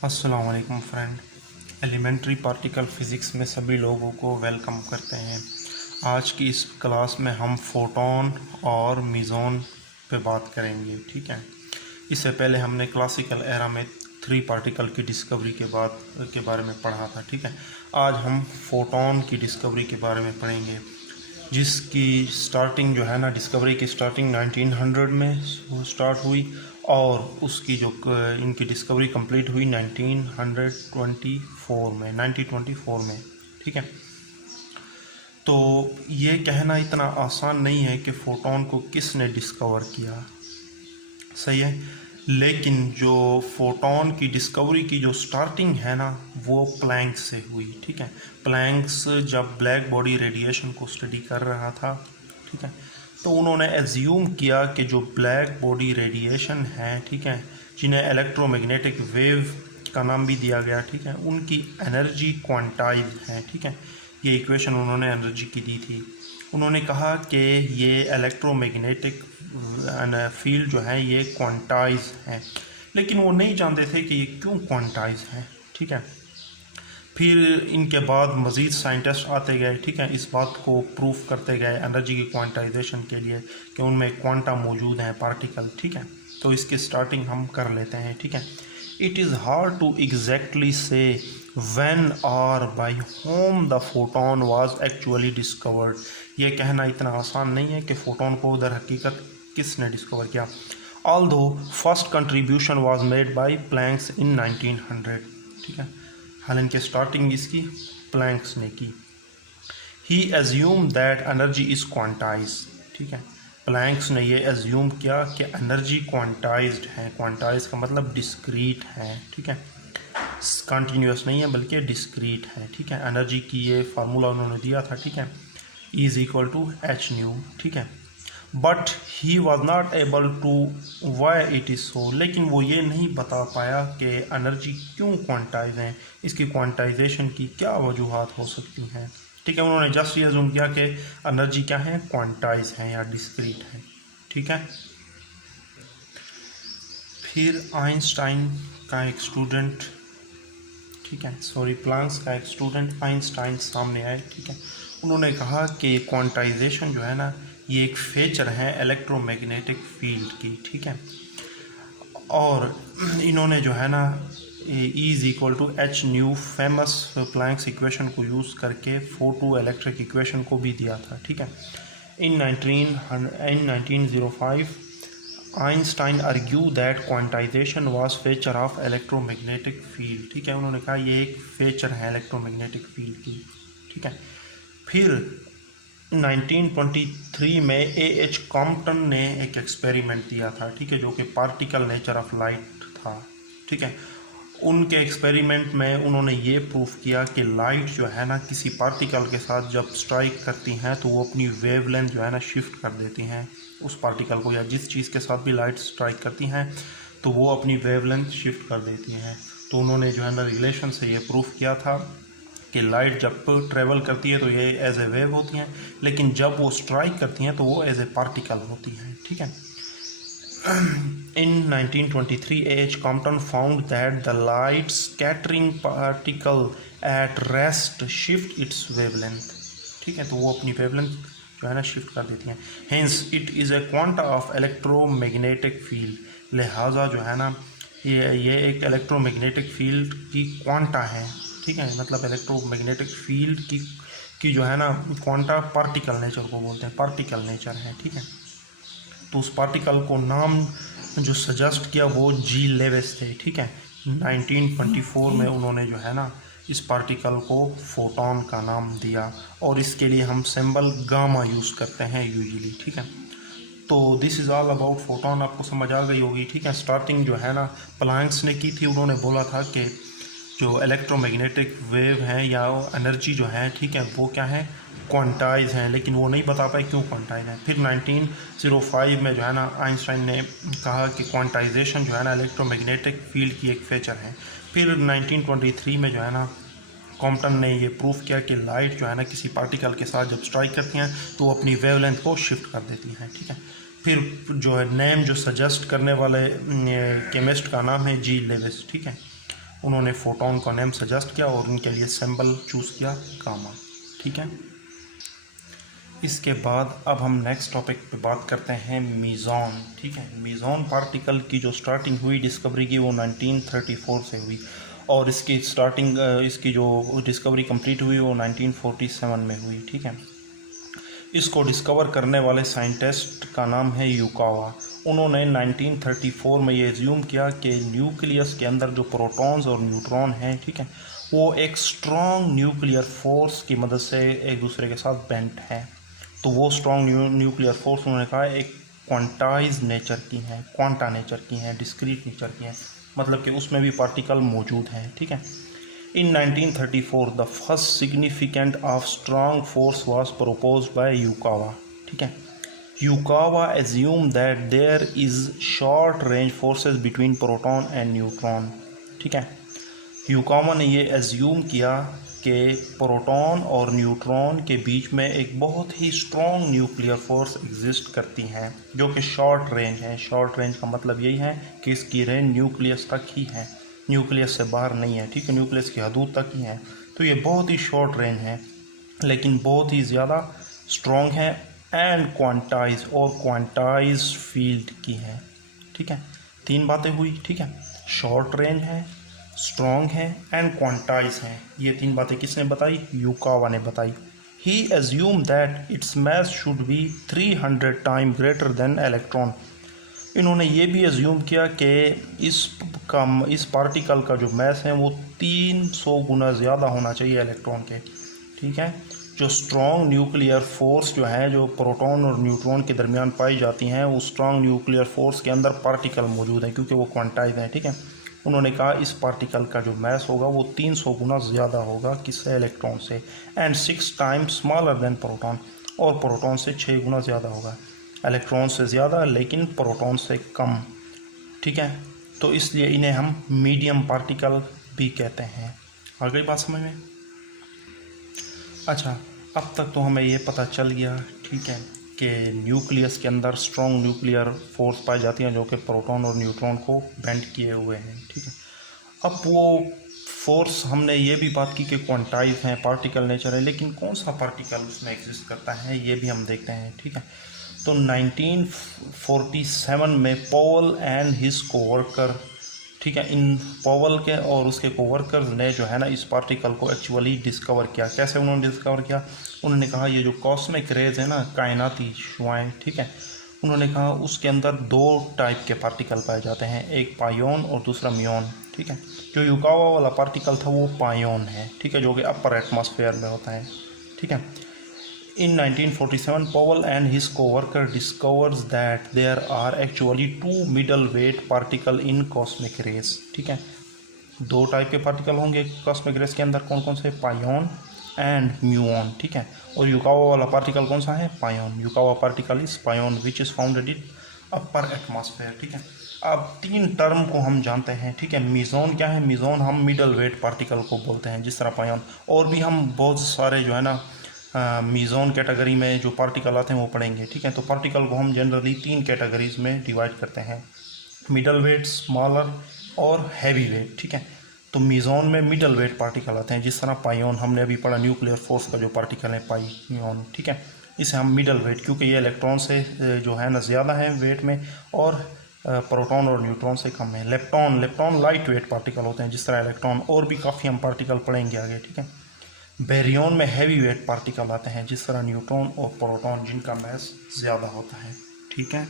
अस्सलाम वालेकुम friend. Elementary particle physics में सभी लोगों को वेलकम करते हैं। आज की इस क्लास में हम फोटोन और मीज़ोन पे बात करेंगे, ठीक है। इससे पहले हमने क्लासिकल एरा में 3 पार्टिकल की डिस्कवरी के बारे में पढ़ा था, ठीक है। आज हम फोटोन की डिस्कवरी के बारे में पढ़ेंगे, जिसकी स्टार्टिंग जो है ना, डिस्कवरी की स्टार्टिंग 1900 में स्टार्ट हुई और उसकी जो इनकी डिस्कवरी कंप्लीट हुई 1924 में, ठीक है। तो ये कहना इतना आसान नहीं है कि फ़ोटोन को किसने डिस्कवर किया, सही है। लेकिन जो फोटोन की डिस्कवरी की जो स्टार्टिंग है ना, वो प्लैंक से हुई, ठीक है। प्लैंक्स जब ब्लैक बॉडी रेडिएशन को स्टडी कर रहा था, ठीक है, तो उन्होंने एज्यूम किया कि जो ब्लैक बॉडी रेडिएशन है, ठीक है, जिन्हें इलेक्ट्रोमैग्नेटिक वेव का नाम भी दिया गया, ठीक है, उनकी एनर्जी क्वांटाइज है, ठीक है। ये इक्वेशन उन्होंने एनर्जी की दी थी। उन्होंने कहा कि ये इलेक्ट्रोमैग्नेटिक फील्ड जो है ये क्वांटाइज है, लेकिन वो नहीं जानते थे कि ये क्यों क्वांटाइज है, ठीक है। फिर इनके बाद मज़ीद साइंटिस्ट आते गए, ठीक है, इस बात को प्रूफ करते गए एनर्जी की क्वांटाइजेशन के लिए कि उनमें क्वांटा मौजूद हैं, पार्टिकल, ठीक है। तो इसकी स्टार्टिंग हम कर लेते हैं, ठीक है। It is hard to exactly say when or by whom the photon was actually discovered. ये कहना इतना आसान नहीं है कि फ़ोटोन को उधर हकीकत किसने डिस्कवर किया। Although first contribution was made by Planck's इन 1900, ठीक है। हालांकि स्टार्टिंग इसकी प्लैंक्स ने की। ही assume that energy is quantize, ठीक है। प्लैंक्स ने ये एज्यूम किया कि एनर्जी क्वांटाइज्ड है। क्वांटाइज का मतलब डिस्क्रीट है, ठीक है, कंटिन्यूस नहीं है बल्कि डिस्क्रीट है, ठीक है। एनर्जी की ये फार्मूला उन्होंने दिया था, ठीक है, is equal to h nu, ठीक है। But he was not able to why it is so, लेकिन वो ये नहीं बता पाया कि एनर्जी क्यों क्वांटाइज हैं, इसकी क्वांटाइजेशन की क्या वजूहात हो सकती हैं, ठीक है। उन्होंने जस्ट ये अज्यूम किया कि एनर्जी क्या है, क्वांटाइज है या डिस्क्रीट है, ठीक है। फिर आइंस्टाइन का एक स्टूडेंट, ठीक है, प्लैंक्स का एक स्टूडेंट आइंस्टाइन सामने आए, ठीक है। उन्होंने कहा कि क्वांटाइजेशन जो है ना, ये एक फीचर है इलेक्ट्रोमैग्नेटिक फील्ड की, ठीक है। और इन्होंने जो है ना is equal to h nu famous Planck's equation को यूज़ करके फोटो इलेक्ट्रिक इक्वेशन को भी दिया था, ठीक है। In 1905 Einstein argue that quantization was feature of electromagnetic field, ठीक है। उन्होंने कहा ये एक फीचर है इलेक्ट्रोमैग्नेटिक फील्ड की, ठीक है। फिर 1923 में एच कॉम्पटन ने एक एक्सपेरिमेंट दिया था, ठीक है, जो कि पार्टिकल नेचर ऑफ लाइट था, ठीक है। उनके एक्सपेरिमेंट में उन्होंने ये प्रूफ किया कि लाइट जो है ना, किसी पार्टिकल के साथ जब स्ट्राइक करती हैं तो वो अपनी वेवलेंथ जो है ना शिफ्ट कर देती हैं उस पार्टिकल को, या जिस चीज़ के साथ भी लाइट स्ट्राइक करती हैं तो वो अपनी वेवलेंथ शिफ्ट कर देती हैं। तो उन्होंने जो है ना रिलेशन से ये प्रूफ किया था कि लाइट जब ट्रेवल करती है तो ये एज ए वेव होती हैं, लेकिन जब वो स्ट्राइक करती हैं तो वो एज ए पार्टिकल होती हैं, ठीक है। In 1923, A.H. Compton found that the light scattering particle at rest shift its wavelength, ठीक है। तो वो अपनी वेवलेंथ जो है ना शिफ्ट कर देती हैं। Hence it is a quanta of electromagnetic field, लिहाजा जो है ना ये एक इलेक्ट्रोमैग्नेटिक फील्ड की क्वांटा है, ठीक है। मतलब इलेक्ट्रोमैग्नेटिक फील्ड की जो है ना क्वांटा पार्टिकल नेचर को बोलते हैं, पार्टिकल नेचर है, ठीक है। तो उस पार्टिकल को नाम जो सजेस्ट किया वो जी लेविस थे, ठीक है। 1924 में उन्होंने जो है ना इस पार्टिकल को फोटोन का नाम दिया, और इसके लिए हम सिंबल गामा यूज़ करते हैं यूजुअली, ठीक है। तो this is all about photon, आपको समझ आ गई होगी, ठीक है। स्टार्टिंग जो है ना प्लैंक्स ने की थी। उन्होंने बोला था कि जो इलेक्ट्रोमैग्नेटिक वेव है या एनर्जी जो है, ठीक है, वो क्या है, क्वांटाइज हैं, लेकिन वो नहीं बता पाए क्यों क्वांटाइज हैं। फिर 1905 में जो है ना आइंस्टाइन ने कहा कि क्वांटाइजेशन जो है ना इलेक्ट्रोमैग्नेटिक फील्ड की एक फीचर है। फिर 1923 में जो है ना कॉम्पटन ने ये प्रूफ किया कि लाइट जो है ना किसी पार्टिकल के साथ जब स्ट्राइक करती हैं तो वो अपनी वेवलेंथ को शिफ्ट कर देती हैं, ठीक है। फिर जो है नेम जो सजेस्ट करने वाले केमिस्ट का नाम है जी लेविस, ठीक है। उन्होंने फोटोन का नेम सजेस्ट किया और उनके लिए सिंबल चूज़ किया गामा। ठीक है, इसके बाद अब हम नेक्स्ट टॉपिक पे बात करते हैं मीज़ॉन। ठीक है, मीज़ॉन पार्टिकल की जो स्टार्टिंग हुई डिस्कवरी की वो 1934 से हुई और इसकी स्टार्टिंग इसकी जो डिस्कवरी कंप्लीट हुई वो 1947 में हुई। ठीक है, इसको डिस्कवर करने वाले साइंटिस्ट का नाम है युकावा। उन्होंने 1934 में ये एज्यूम किया कि न्यूक्लियस के अंदर जो प्रोटॉन्स और न्यूट्रॉन हैं, ठीक है, वो एक स्ट्रॉन्ग न्यूक्लियर फोर्स की मदद से एक दूसरे के साथ बेंट हैं। तो वो स्ट्रॉन्ग न्यूक्लियर फोर्स उन्होंने कहा एक क्वांटाइज नेचर की हैं, क्वांटा नेचर की हैं, डिस्क्रीट नेचर की हैं, मतलब कि उसमें भी पार्टिकल मौजूद हैं। ठीक है, In 1934, the first significant of strong force was proposed by Yukawa. ठीक है, Yukawa assumed that there is short range forces between proton and neutron. ठीक है, Yukawa ने ये assume किया कि प्रोटॉन और न्यूट्रॉन के बीच में एक बहुत ही स्ट्रॉन्ग न्यूक्लियर फोर्स एग्जिस्ट करती हैं जो कि शॉर्ट रेंज है। शॉर्ट रेंज का मतलब यही है कि इसकी रेंज न्यूक्लियस तक ही है, न्यूक्लियस से बाहर नहीं है। ठीक है, न्यूक्लियस की हदूद तक ही है। तो ये बहुत ही शॉर्ट रेंज है लेकिन बहुत ही ज़्यादा स्ट्रॉन्ग है एंड क्वांटाइज और क्वांटाइज फील्ड की है। ठीक है, तीन बातें हुई। ठीक है, शॉर्ट रेंज है, स्ट्रॉन्ग है एंड क्वांटाइज है। ये तीन बातें किसने बताई? युकावा ने बताई। He assume that it's mass should be 300 time greater than electron. इन्होंने ये भी एज्यूम किया कि इस पार्टिकल का जो मास है वो 300 गुना ज़्यादा होना चाहिए इलेक्ट्रॉन के। ठीक है, जो स्ट्रॉन्ग न्यूक्लियर फोर्स जो है जो प्रोटॉन और न्यूट्रॉन के दरमियान पाई जाती हैं वो स्ट्रॉन्ग न्यूक्लियर फोर्स के अंदर पार्टिकल मौजूद हैं क्योंकि वो क्वांटाइज हैं। ठीक है, उन्होंने कहा इस पार्टिकल का जो मास होगा वो 300 गुना ज़्यादा होगा किससे? इलेक्ट्रॉन से, and 6 times smaller than proton, और प्रोटॉन से 6 गुना ज़्यादा होगा। इलेक्ट्रॉन से ज़्यादा लेकिन प्रोटॉन से कम। ठीक है, तो इसलिए इन्हें हम मीडियम पार्टिकल भी कहते हैं। आ गई बात समझ में? अच्छा, अब तक तो हमें ये पता चल गया, ठीक है, कि न्यूक्लियस के अंदर स्ट्रॉन्ग न्यूक्लियर फोर्स पाई जाती हैं जो कि प्रोटॉन और न्यूट्रॉन को बेंड किए हुए हैं। ठीक है, अब वो फोर्स हमने ये भी बात की कि क्वांटाइज हैं, पार्टिकल नेचर है, लेकिन कौन सा पार्टिकल उसमें एग्जिस्ट करता है ये भी हम देखते हैं। ठीक है, तो 1947 में पॉवल एंड हिज कोवर्कर, ठीक है, इन पॉवल के और उसके कोवर्कर्स ने जो है ना इस पार्टिकल को एक्चुअली डिस्कवर किया। कैसे उन्होंने डिस्कवर किया? उन्होंने कहा ये जो कॉस्मिक रेज है ना, कायनाती शुआएँ, ठीक है, उन्होंने कहा उसके अंदर 2 टाइप के पार्टिकल पाए जाते हैं, एक पायोन और दूसरा मियोन। ठीक है, जो युकावा वाला पार्टिकल था वो पायोन है, ठीक है, जो कि अपर एटमॉस्फेयर में होता है। ठीक है, In 1947, Powell and his co-worker discovers that there are actually 2 middleweight particle in cosmic rays. ठीक है, 2 टाइप के पार्टिकल होंगे कॉस्मिक रेस के अंदर, कौन कौन से? Pion and muon. ठीक है, और युकावा वाला पार्टिकल कौन सा है? Pion. Yukawa particle is pion which is founded in upper atmosphere. ठीक है, अब 3 टर्म को हम जानते हैं। ठीक है, मीज़ोन क्या है? मीज़ोन हम मिडल वेट पार्टिकल को बोलते हैं जिस तरह पायोन, और भी हम बहुत सारे जो है ना मीज़ोन कैटेगरी में जो पार्टिकल आते हैं वो पढ़ेंगे। ठीक है, तो पार्टिकल को हम जनरली 3 कैटेगरीज में डिवाइड करते हैं, मिडल वेट, स्मॉलर और हैवी वेट। ठीक है, तो मीज़ोन में मिडल वेट पार्टिकल आते हैं जिस तरह पायोन हमने अभी पढ़ा, न्यूक्लियर फोर्स का जो पार्टिकल है पायोन। ठीक है, इसे हम मिडल वेट, क्योंकि ये इलेक्ट्रॉन से जो है ना ज़्यादा है वेट में और प्रोटॉन और न्यूट्रॉन से कम है। लेप्टॉन लाइट वेट पार्टिकल होते हैं जिस तरह इलेक्ट्रॉन, और भी काफ़ी हम पार्टिकल पढ़ेंगे आगे। ठीक है, बेरियन में हैवी वेट पार्टिकल आते हैं जिस तरह न्यूट्रॉन और प्रोटॉन जिनका मास ज़्यादा होता है। ठीक है।